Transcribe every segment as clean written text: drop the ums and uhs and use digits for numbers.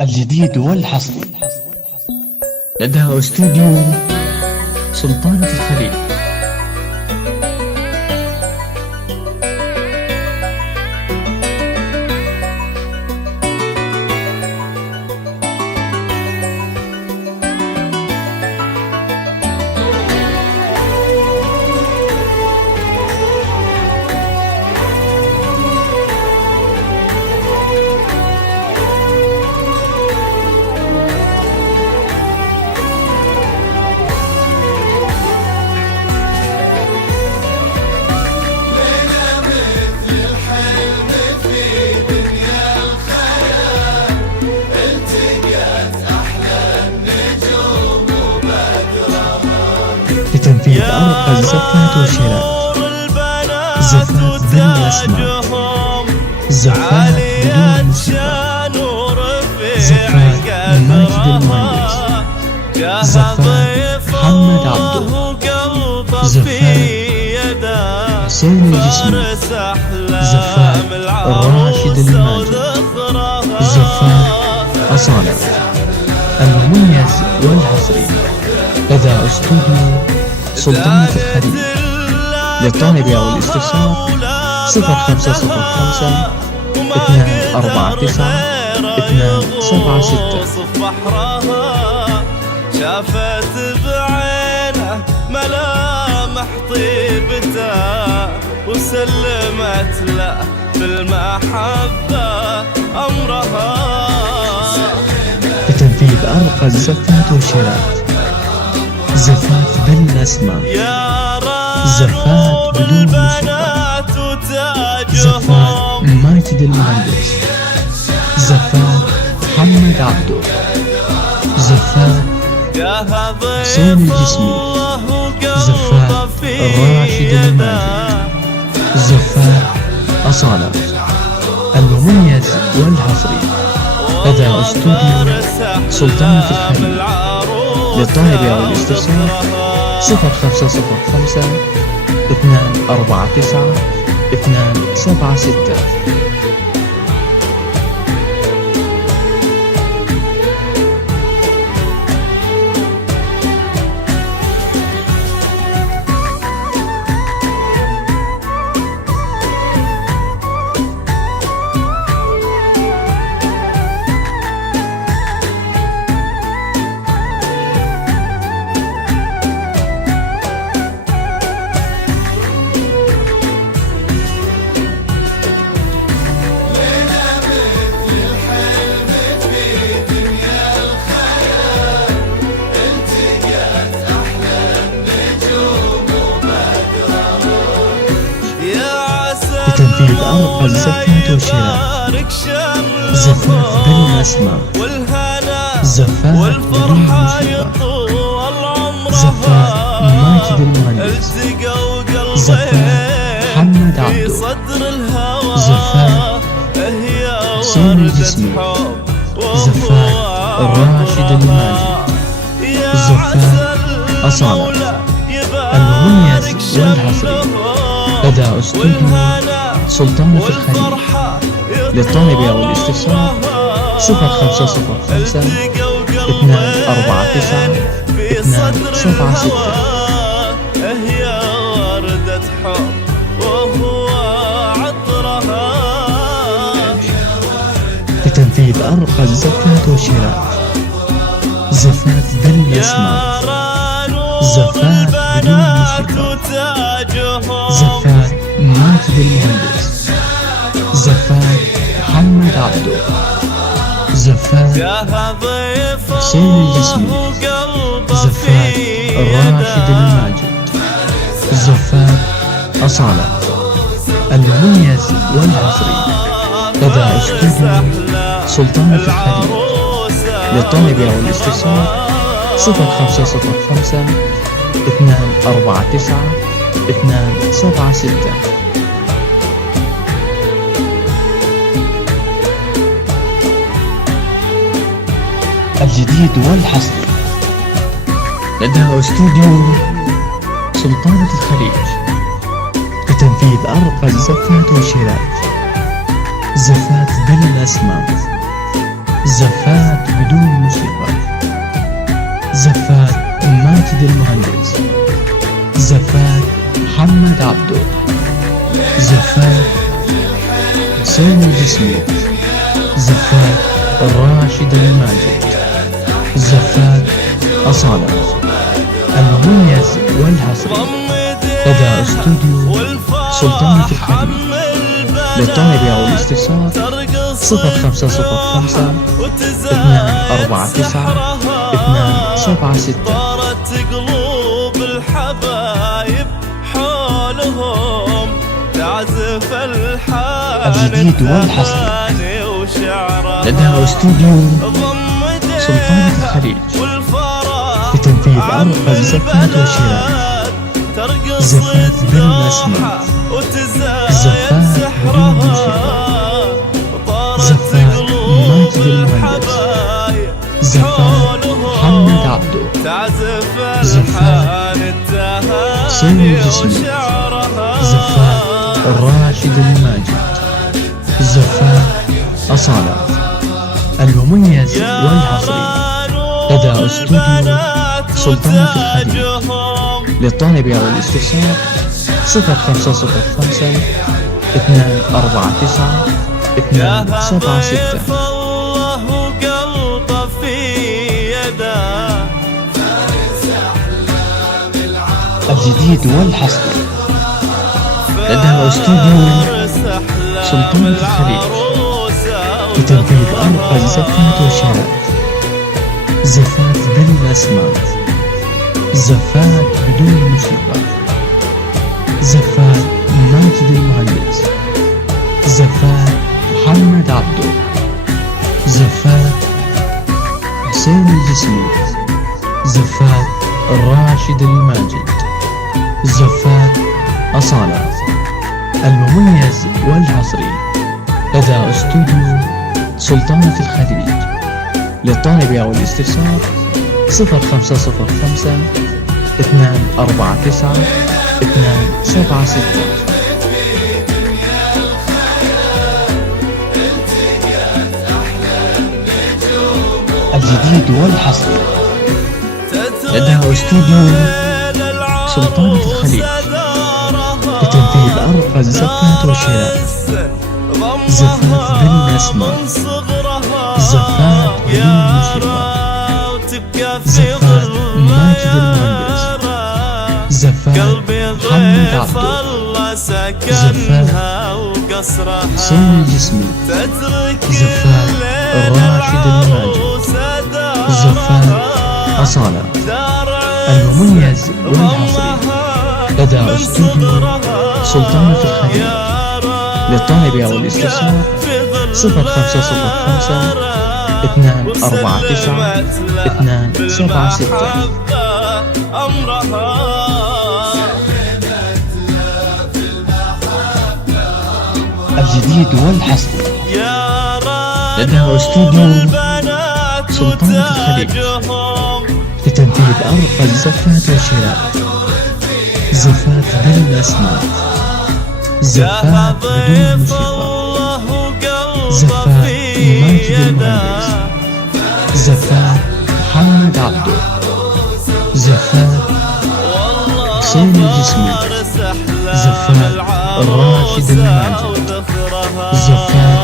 الجديد والحصري لدى استوديو سلطانة الخليج. لتنفيذ أرقى الزفات والشراء، زفات بلا أسماء، زفات بدون موسيقى، زفات ماجد المهندس، زفات محمد عبده، زفات حسين الجسمي، زفات راشد الماجد، زفات أصالة. المميز والحصري لدى استوديو سلطانة الخليج. للطالب أو الاستفسار 0505 249 276. شافت بعينه ملامح طيبته وسلمت له في المحبة أمرها. لتنفيذ أرقى الزفات والشراء، زفات بلا أسماء، زفات بدون موسيقى، زفات ماجد المهندس، زفات محمد عبده، زفات حسين الجسمي، زفات راشد الماجد، زفات أصالة. المميز والحصري لدى استوديو سلطانة الخليج. للطالب أو الاستفسار 0505 249 276. لتنفيذ أرقى الزفات والشراء، زفات بلا أسماء، زفات بدون موسيقى، زفات ماجد المهندس، زفات محمد عبده، زفات حسين الجسمي، زفات راشد الماجد، زفات أصالة. المميز والحصري لدى استوديو سلطانة الخليج. للطالب أو الاستفسار 0505 249 276. هي وردة حب وهو عطرها. لتنفيذ أرقى الزفات والشراء، زفات بلا أسماء، زفات بدون موسيقى، زفات ماجد المهندس، زفات محمد عبده، زفات حسين الجسمي، زفات راشد الماجد، زفات أصالة. المميز والحصري لدى استوديو سلطانة الخليج. للطالب أو الاستفسار 0505 249 276. الجديد والحصري لدى استوديو سلطانة الخليج. لتنفيذ أرقى الزفات والشراء، زفات بلا أسماء، زفات بدون موسيقى. زفات ماجد المهندس. زفات محمد عبده. زفات حسين الجسمي. زفات راشد الماجد. زفات أصالة. المميز والحصري لدى استوديو سلطانة الخليج. للطلب أو الاستفسار 0505 249 276. طارت قلوب الحبايب حولهم تعزف الحان الجديد والحصري لدى استوديو سلطانة الخليج لتنفيذ أرقى الزفات والشراء. زفات بالأسماء. زفات بدون موسيقى. زفات ماجد المهندس. زفات محمد عبده. زفات حسين الجسمي. زفات راشد الماجد. زفات أصالة. المميز والحصري لدى استوديو سلطانة الخليج. للطالب أو الاستفسار 0505 249 276. الله قلبه في يده. الجديد والحصري لدى استوديو سلطانة الخليج لتنفيذ أرقى الزفات والشراء. زفات بالأسماء. زفات بدون موسيقى. زفات ماجد المهندس. زفات محمد عبده. زفات حسين الجسمي. زفات راشد الماجد. زفات أصالة. المميز والحصري لدى استوديو سلطانة الخليج. للطالب أو الاستفسار 0505 249 276. الجديد والحصري لدى استوديو سلطانة الخليج لتنفيذ أرقى الزفات والشراء. زفات بالأسماء. زفات بدون موسيقى. زفات ماجد المهندس. زفات محمد عبده. زفات حسين الجسمي. زفات راشد الماجد. زفات أصالة. المميز والحصري لدى استوديو سلطانة الخليج. للطالب أو الاستفسار 0505 249 276. الجديد والحصري لدى استوديو سلطانة الخليج لتنفيذ أرقى الزفات والشراء. زفات بالأسماء. زفات بدون موسيقى. زفات ماجد المهندس. زفات محمد عبده. زفات حسين الجسمي. زفات راشد الماجد. زفات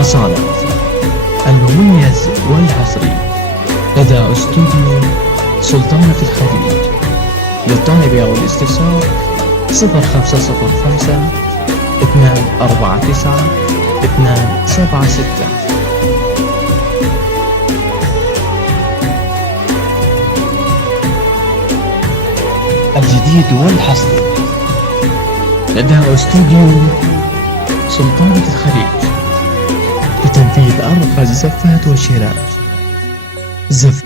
أصالة. المميز والحصري لدى استوديو سلطانة الخليج. للطالب أو الاستفسار 0505 249 276. الجديد والحصري لدى استوديو سلطانة الخليج لتنفيذ أرقى الزفات والشراء. زف